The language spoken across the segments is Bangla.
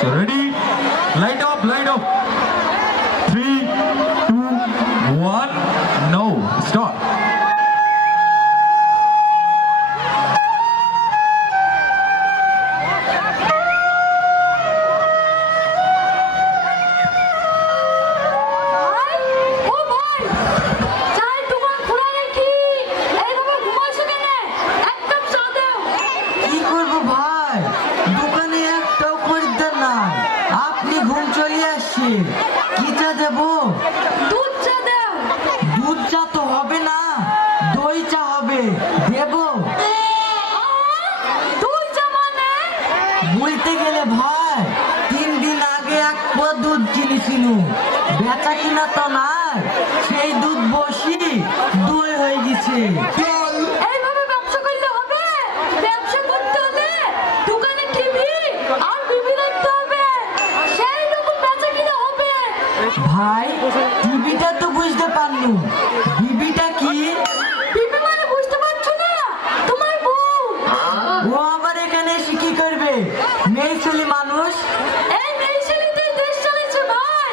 So ready? Light up, light up. 3, 2, 1. No, stop. কি চা দেব? দুধ চা দাও। দুধ চা তো হবে না, দই চা হবে, দেব? দই চা মানে? বলতে গেলে ভাই 3 দিন আগে এক পোয়া দুধ কিনেছিল, বেচা কিনা তো নাই, সেই দুধ বসি দই হয়ে গেছে। এইভাবে ব্যবসা করলে হবে? ব্যবসা করতে হলে দোকানে টিভি আর বিবি রাখতে হবে, সেই রকম বেচা কিনা হবে। ভাই টিভিটা তো বুঝতে পারলুম, বিবিটা কি? বিবি মানে বুঝতে পারছো না? তোমার বউ। ও আবার এখানে এসে কি করবে? মেয়ে ছেলে মানুষ। এই মেয়ে ছেলেতেই দেশ চলেছে ভাই।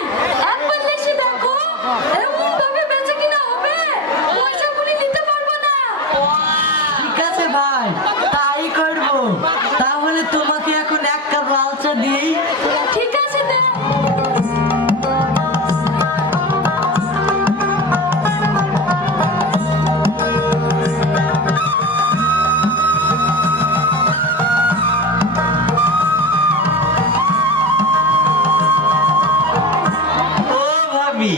একবার এসে দেখো, এমন ভাবে বেচা কিনা হবে, পয়সা গুলি নিতে পারবো না। ঠিক আছে ভাই, তাই করব। তাহলে তোমাকে এখন 1 কাপ লাল চা দিই। ঠিক আছে দে। ও ভাবি,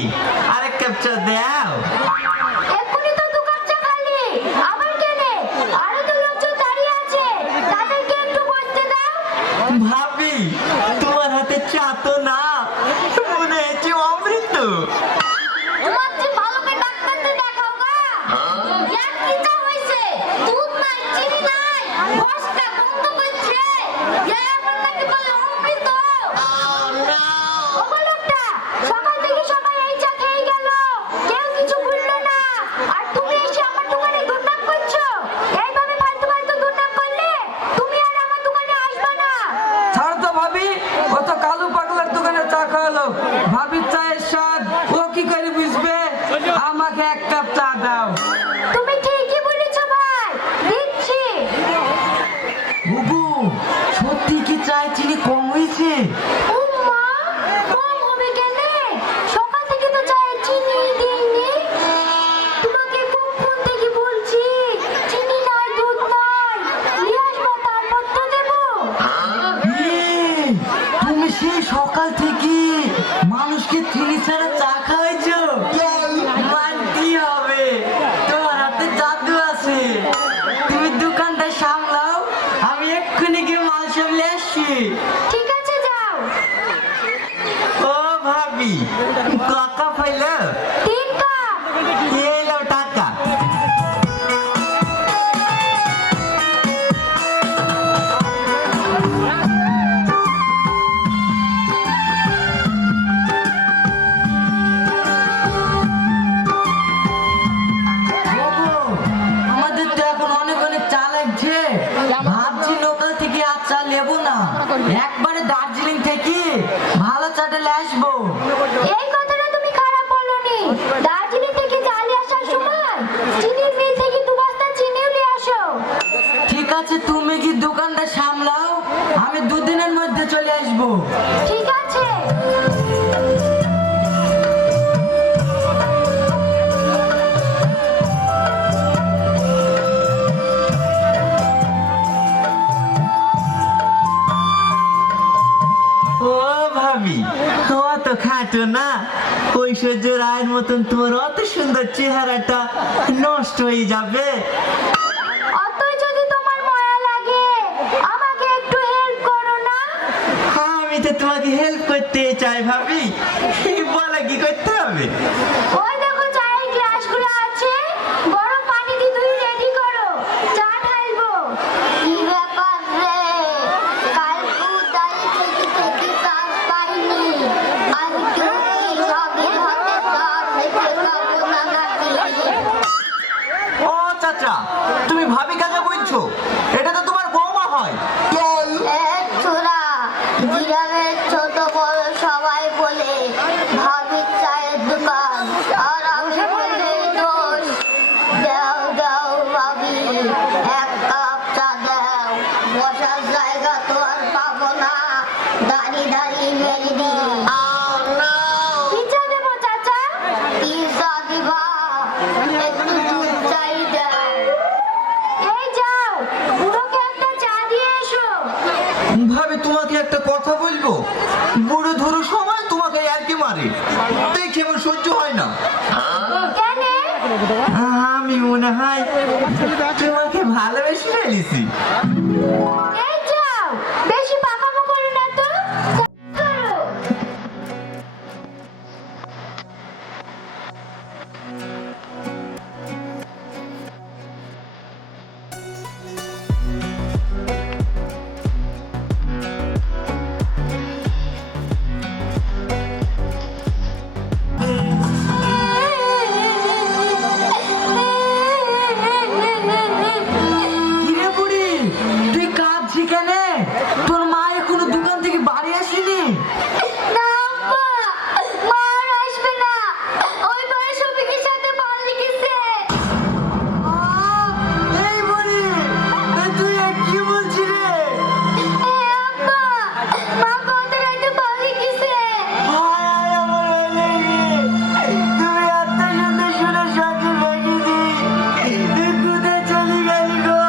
আরেক কাপ চা দাও। এক্ষুনি তো 2 কাপ চা খালি, আবার কেনে? আরো তো লোকজন দাঁড়িয়ে আছে, তাদেরকে একটু বসতে দাও। ভাবি তোমার হাতে চা তো না, মনে হচ্ছে অমৃত। তোমার যে ভালো করে ডাক্তারকে দেখাও গা। ইয়ার কি চা হইছে? দুধ নাই, চিনি নাই, বসটা বন্ধ করছে। ইয়া আমার নাকি বলে অমৃত। ওগো লোকটা, সকাল থেকে সবাই এই চা খেয়ে গেল, কেউ কিছু বললো না, আর তুমি এসে আমার দোকানে দুর্নাম করছো। এইভাবে ফালতু ফালতু দুর্নাম করলে তুমি আর আমার দোকানে আসবে না। ছাড় তো ভাবি, ও তো কালু পাগলার দোকানে চা খাওয়ালো, ভাবির চায়ের স্বাদ ও কি করে বুঝবে? আমাকে 1 কাপ চা দাও। তুমি ঠিকই বলেছো ভাই, দিচ্ছি। বুবু, সত্যি কি চায় চিনি কম হয়েছে? ও মা, কম হবে কেন? সকাল থেকে তো চায়ে চিনি দিইনি। তোমাকে কখন থেকে বলছি চিনি নাই, দুধ নাই, নিয়ে আসবো তারপর তো দেবো। তুমি সেই সকাল থেকে মানুষকে চিনি ছাড়া চা খাওয়াইছো? মানতেই হবে, তোমার হাতে জাদু আছে। তুমি দোকানটা সামলাও, আমি এক্ষুনি গিয়ে মাল সামলে আসছি। ঠিক আছে, যাও। ও ভাবি, কাকা পাইল? 3 কাপ। এলো টাকা। আমাদের তো এখন অনেক অনেক চা লাগছে, ভাবছি লোকাল থেকে আর চা নেবো না, একবারে দার্জিলিং থেকে ভালো চাটা নিয়ে আসবো। এই কথাটা তুমি খারাপ বলোনি। দার্জিলিং থেকে চালে আসার সময় চিনির মিল থেকে 2 বস্তা চিনিও নিয়ে আসো। ঠিক আছে, তুমি কি দোকানটা সামলাও, আমি 2 দিনের মধ্যে চলে আসবো। ঠিক আছে। ও ভাবি, অত খাটো না, ঐশ্বর্য রায়ের মতন তোমার অত সুন্দর চেহারাটা নষ্ট হয়ে যাবে। অতই যদি তোমার মায়া লাগে, আমাকে একটু হেল্প করো না। আমি তো তোমাকে হেল্প করতে চাই ভাবি, বলা কি করতে হবে? ওই দেখো চায়ের গ্লাসগুলো আছে, গরম পানি দিয়ে ধুয়ে রেডি করো, চা ঢালবো। কি ব্যাপার রে, কালকে দাই থেকে থেকে কাজ পাইনি, আজকে কি সবে হাতে চা থেকে খাবো না নাকি? ও চাচা, তুমি ভাবি কাকে বলছো? এটা তো তোমার বৌমা হয়। ছোড়া, জিরাবে ছোট বড় সবাই বলে ভাবির চায়ের দোকান, আর আমি বলে দোষ। দাও দাও ভাবি, এক কাপ চা দাও, বসার জায়গা তো আর পাবো না, দাঁড়িয়ে দাঁড়িয়ে মেরে দিই। কি চা দেবো চাচা? কি চা দিবা? একটু দুধ চাই দাও। এই যাও, বুড়োকে একটা চা দিয়ে এসো। ভাবে তোমাকে একটা কথা বলবো, বুড়ো ধরো সময় তোমাকে একই মারে, দেখে আমার সহ্য হয় না। কেন? আমি মনে হয় তোমাকে ভালোবেসে ফেলেছি। এই যাও, বেশি পাকামো করো না তো, করো। কিরে বুড়ি, তুই কাঁদছি কেন? তোর মা এখনো দোকান থেকে বাড়ি আসেনি? না আব্বা, মা আর আসবে না, ওই বড় শফিকের সাথে পাল্লি গেছে। এই বুড়ি, তুই এ কি বলছিস রে? আব্বা, মা কত রাতে পাল্লি গেছে। হায় হায় আমার ভাই লেগে, তুমি এত সুন্দর শুনে সাথে ভেঙে দি, কোথায় চলে গেলি গো?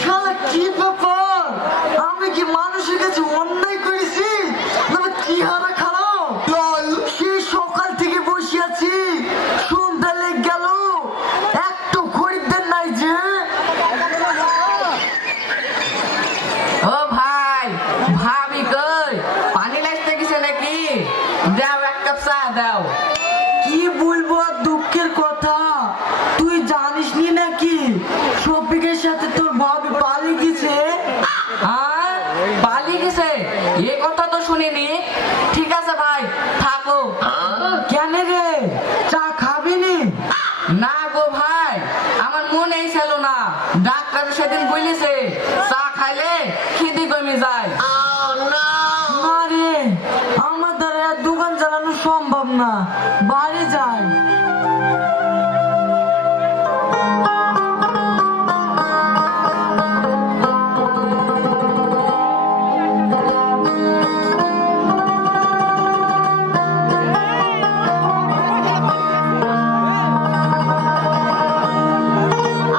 শালা কি ব্যাপার? আমি কি মানুষের কাছে অন্যায় করেছি, না চেহারা খারাপ? সেই সকাল থেকে বসে আছি, সন্ধ্যা লেগে গেল, একটু খরিদ্দার নাই যে। ও ভাই, ভাবি কই? পানি লাগতে গেছে নাকি? দাও এক কাপ চা দাও। কি বলবো আর দুঃখের কথা, তুই জানিস নি নাকি শফিকের সাথে তোর ভাবি পালিয়ে গেছে? আর পালিয়ে গেছে? এ কথা তো শুনিনি। ঠিক আছে ভাই, থাকো। কেন রে, চা খাবি নি? না গো ভাই, আমার মনেই ছিল না। ডাক্তার সেদিন বলেছে চা খাইলে খিদে কমে যায়। না রে, আমার দ্বারা আর দোকান চালানো সম্ভব না, বাড়ি যাই।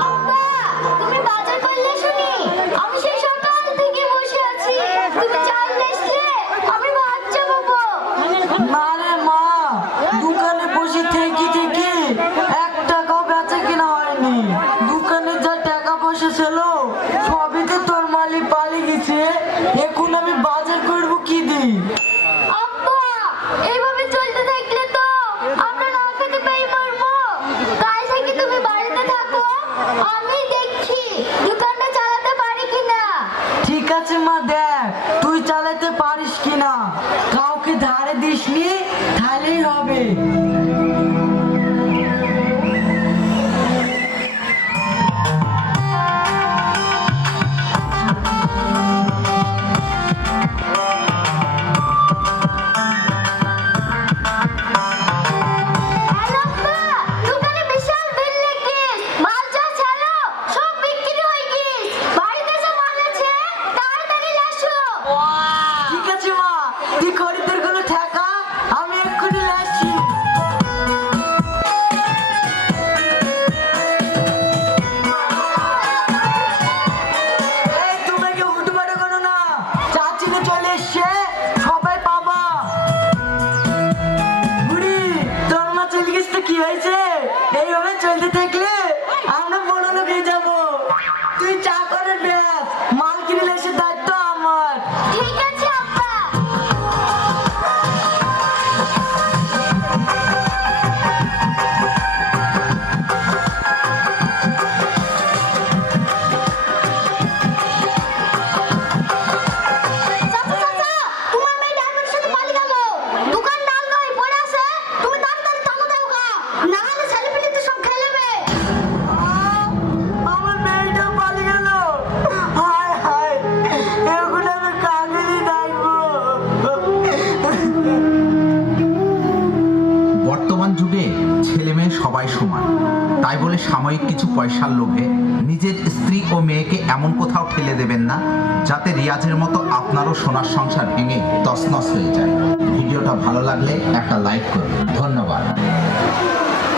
আব্বা, তুমি বাজার করলে শুনি? আমি সেই সকাল থেকে বসে আছি, তুমি চাল আসলে আমি ভাত চাপাবো। না রে মা, দোকানে বসে থেকে থেকে 1 টাকাও বেচা কিনা হয়নি। দোকানে যা টাকা পয়সা ছিল সবই তো তোর মালিক পালিয়ে গেছে, এখন আমি বাজার করবো কি দি? আব্বা, এইভাবে চলতে থাকলে তো আমরা না খেতে পেয়ে মরবো। তাই থেকে তুমি বাড়িতে থাকো, আমি দেখছি দোকানটা চালাতে পারি কিনা। ঠিক আছে মা, দেখ তুই চালাতে পারিস কিনা, কাউকে ধারে দিসনি, তাহলেই হবে। হ্যালো আব্বা, দোকানে বিশাল ভিড় লেগেছে, মাল যা ছিল সব বিক্রি হয়ে গেছে। বাড়িতে যে মাল আছে তাড়াতাড়ি আসো। ঠিক আছে মা, তুই খরিদ্দার গুলো ঠেকা, আমি এক্ষুনি আসছি। এই তোমরা কেউ হুটুপাটা করো না, চাচি তো চলে এসছে, সবাই পাবা। বুড়ি, তোর মা চলে গেছে তো কি হয়েছে? এইভাবে চলতে থাকলে আমরা বড় লোক হয়ে যাবো। তুই চা করে ব্যাস, মাল কিনে এসে দায়িত্ব আমার। ঠিক আছে আব্বা। সাময়িক কিছু পয়সার লোভে নিজের স্ত্রী ও মেয়েকে এমন কোথাও ঠেলে দেবেন না যাতে রিয়াজের মতো আপনারও সোনার সংসার ভেঙে তছনছ হয়ে যায়। ভিডিওটা ভালো লাগলে একটা লাইক করুন। ধন্যবাদ।